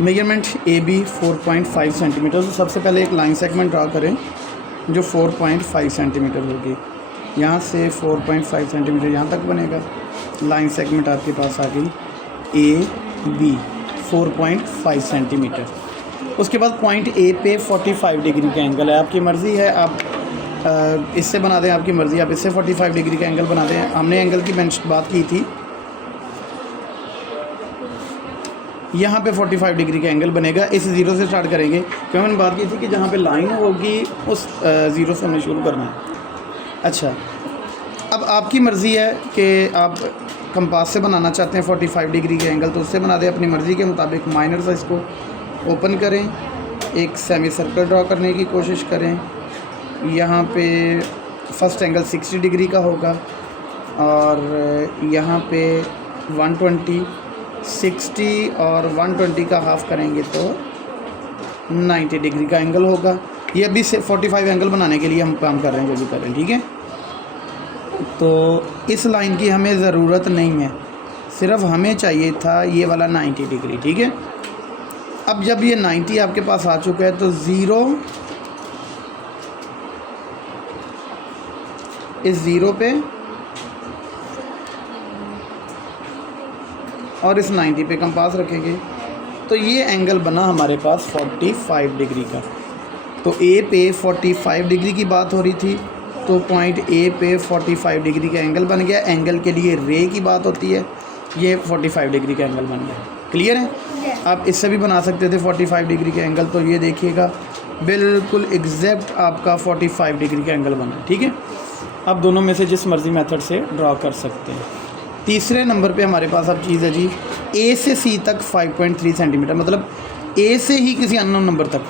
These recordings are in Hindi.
Measurement A B 4.5 centimetre. तो सबसे पहले एक लाइन सेगमेंट ड्रा करें जो 4.5 सेंटीमीटर होगी। यहाँ से 4.5 सेंटीमीटर यहाँ तक बनेगा। लाइन सेगमेंट आपके पास आ गई ए बी 4.5 सेंटीमीटर। उसके बाद पॉइंट ए पे 45 डिग्री का एंगल है। आपकी मर्ज़ी है, आप इससे बना दें, आपकी मर्ज़ी, आप इससे 45 डिग्री का एंगल बना दें। हमने एंगल की बात की थी, यहाँ पे 45 डिग्री का एंगल बनेगा। इस ज़ीरो से स्टार्ट करेंगे क्योंकि हमने बात की थी कि जहाँ पे लाइन होगी उस ज़ीरो से हमें शुरू करना है। अच्छा, अब आपकी मर्ज़ी है कि आप कंपास से बनाना चाहते हैं 45 डिग्री का एंगल, तो उससे बना दें अपनी मर्ज़ी के मुताबिक। माइनर साइज़ को ओपन करें, एक सेमी सर्कल ड्रा करने की कोशिश करें। यहाँ पे फर्स्ट एंगल 60 डिग्री का होगा और यहाँ पे 120, 60 और 120 का हाफ़ करेंगे तो 90 डिग्री का एंगल होगा। ये अभी से 45 एंगल बनाने के लिए हम काम कर रहे हैं, जो भी कर रहे हैं, ठीक है। तो इस लाइन की हमें ज़रूरत नहीं है, सिर्फ हमें चाहिए था ये वाला 90 डिग्री, ठीक है। अब जब ये 90 आपके पास आ चुका है तो ज़ीरो, इस ज़ीरो पे और इस 90 पे कंपास रखेंगे तो ये एंगल बना हमारे पास 45 डिग्री का। तो ए पे 45 डिग्री की बात हो रही थी, तो पॉइंट ए पे 45 डिग्री का एंगल बन गया। एंगल के लिए रे की बात होती है, ये 45 डिग्री का एंगल बन गया। क्लियर है? आप इससे भी बना सकते थे 45 डिग्री का एंगल। तो ये देखिएगा बिल्कुल एग्जैक्ट आपका 45 डिग्री का एंगल बना, ठीक है। आप दोनों में से जिस मर्ज़ी मेथड से ड्रा कर सकते हैं। तीसरे नंबर पे हमारे पास अब चीज़ है जी, ए से सी तक 5.3 सेंटीमीटर, मतलब ए से ही किसी अननोन नंबर तक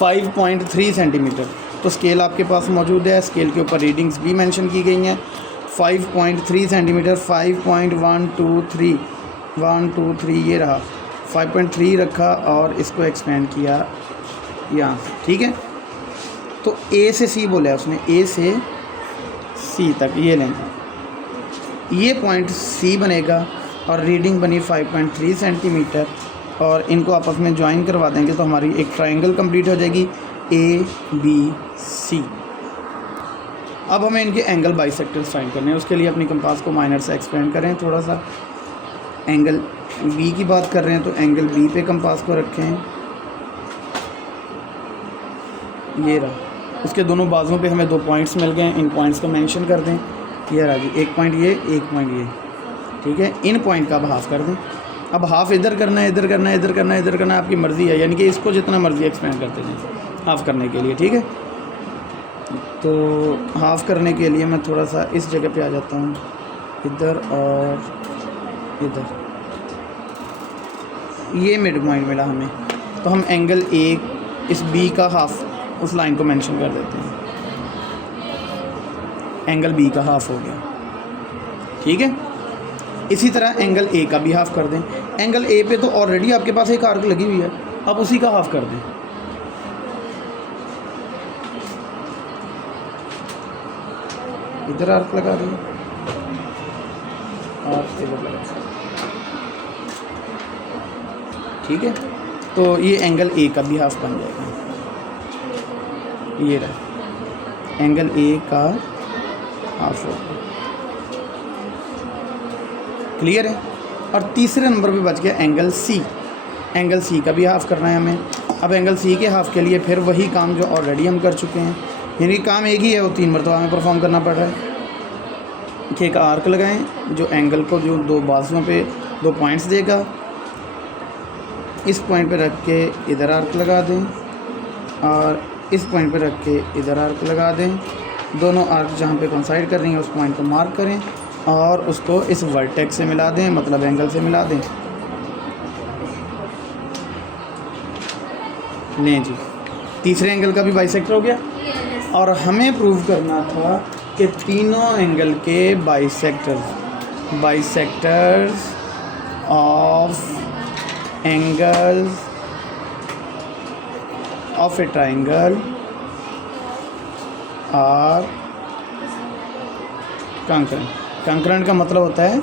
5.3 सेंटीमीटर। तो स्केल आपके पास मौजूद है, स्केल के ऊपर रीडिंग्स भी मेंशन की गई हैं। 5.3 सेंटीमीटर, 5.123 123 ये रहा, 5.3 रखा और इसको एक्सपेंड किया यहाँ से, ठीक है। तो ए से सी बोला है उसने, ए से सी तक ये लेंगे, ये पॉइंट सी बनेगा और रीडिंग बनी 5.3 सेंटीमीटर। और इनको आपस में ज्वाइन करवा देंगे तो हमारी एक ट्रायंगल कंप्लीट हो जाएगी ए बी सी। अब हमें इनके एंगल बाइसेक्टर्स फाइंड करने हैं। उसके लिए अपनी कंपास को माइनर से एक्सपेंड करें थोड़ा सा। एंगल बी की बात कर रहे हैं तो एंगल बी पे कंपास को रखें, ये रहा। उसके दोनों बाजुओं पे हमें 2 पॉइंट्स मिल गए, इन पॉइंट्स को मेंशन कर दें। ये रहा जी, एक पॉइंट ये, एक पॉइंट ये, ठीक है। इन पॉइंट का अब हाफ़ कर दें। अब हाफ़ इधर करना है, इधर करना है, इधर करना है, इधर करना है, आपकी मर्ज़ी है, यानी कि इसको जितना मर्ज़ी एक्सपेंड करते जाएं हाफ़ करने के लिए, ठीक है। तो हाफ़ करने के लिए मैं थोड़ा सा इस जगह पे आ जाता हूँ, इधर और इधर, ये मिड पॉइंट मिला हमें। तो हम एंगल ए, इस बी का हाफ़ उस लाइन को मेंशन कर देते हैं, एंगल बी का हाफ़ हो गया, ठीक है। इसी तरह एंगल ए का भी हाफ़ कर दें। एंगल ए पे तो ऑलरेडी आपके पास एक आर्क लगी हुई है, अब उसी का हाफ़ कर दें। इधर आर्क लगा दें और इधर लगा दें, ठीक है। तो ये एंगल ए का भी हाफ़ बन जाएगा, ये रहा एंगल ए का हाफ होगा। क्लियर है? और तीसरे नंबर पे बच गया एंगल सी। एंगल सी का भी हाफ़ करना है हमें। अब एंगल सी के हाफ़ के लिए फिर वही काम जो ऑलरेडी हम कर चुके हैं, यानी काम एक ही है, वो 3 मरतबा हमें परफॉर्म करना पड़ रहा है। कि एक आर्क लगाएं जो एंगल को जो 2 बाजुओं पे 2 पॉइंट्स देगा। इस पॉइंट पे रख के इधर आर्क लगा दें और इस पॉइंट पे रख के इधर आर्क लगा दें। दोनों आर्क जहाँ पे कोइंसाइड कर रही हैं उस पॉइंट को मार्क करें और उसको इस वर्टेक्स से मिला दें, मतलब एंगल से मिला दें। लें जी, तीसरे एंगल का भी बाइसेक्टर हो गया। और हमें प्रूव करना था कि तीनों एंगल के bisectors of angles of a triangle are concurrent. Concurrent का मतलब होता है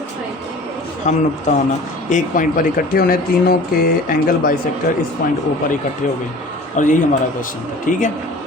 हम नुक्ता होना। एक पॉइंट पर इकट्ठे होने, तीनों के एंगल बाइसेक्टर इस पॉइंट ओ पर इकट्ठे हो गए और यही हमारा क्वेश्चन था। ठीक है।